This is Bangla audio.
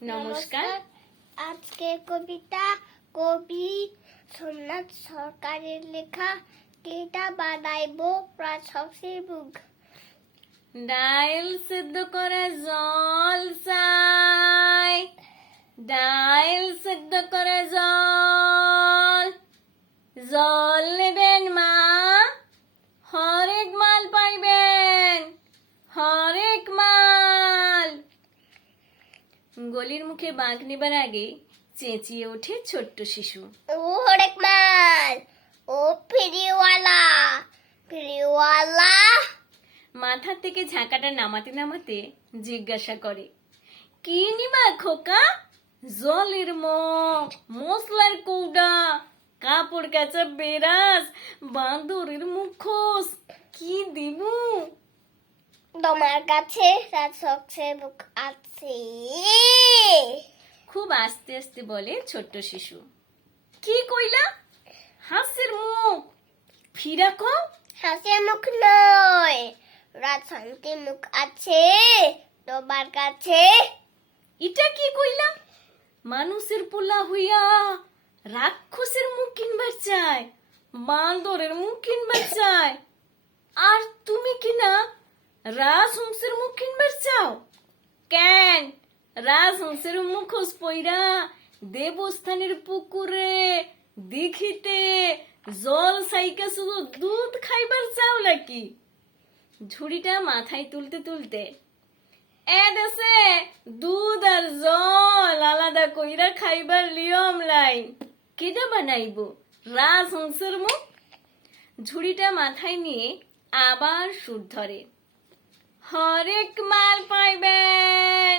নমস্কার। আজকে কবিতা কবি সোমনাথ সরকারের লেখা কেটা বানাইবো প্রাসবসের মুখ। ডাইল সিদ্ধ করে জল চাই, ডাইল সিদ্ধ করে জল, জল নেবেন মা, হরেক মাল পাইবেন, হরেক মাল। গলির মুখে বাঁক নিবার আগে চেঁচিয়ে ওঠে ছোট্ট শিশু। ও হরেক মাল, ও ফেরিওয়ালা, ফেরিওয়ালা। মাথা থেকে ঝাঁকাটা নামাতে নামাতে জিজ্ঞাসা করে, কি নিবা খোকা? জলের মগ, মশলার কৌডা, কাপড় কাচা বেরাস, বাঁদরের মুখোশ, কি দিব? তোমার কাছে প্রাসবসের মুখ আছে। খুব আস্তে আস্তে বলে ছোট্ট শিশু। কি কইলা? হাসির মুখ, ফিরা কম। হাসির মুখ নয়, রাজশান্তির মুখ আছে তোমার কাছে। এটা কি কইলা? মানুষের পোলা হইয়া রাক্ষসের মুখ কিনবার চায়, বান্দরের মুখ কিনবার চায়, আর তুমি কিনা রাজহংসের মুখ কিনবার চাও? কেন? রাজহংসের মুখোশ পইরা দেবস্থানের পুকুরে দিঘিতে জল সাইকা শুধু দুধ খাইবার চাও নাকি? ঝুড়িটা মাথায় তুলতে তুলতে, এ দেশে দুধ আর জল আলাদা কইরা খাইবার নিয়ম লাই। কেডা বানাইব রাজহংসের মুখ? ঝুড়িটা মাথায় নিয়ে আবার সুর ধরে, হরেক মাল পাইবেন,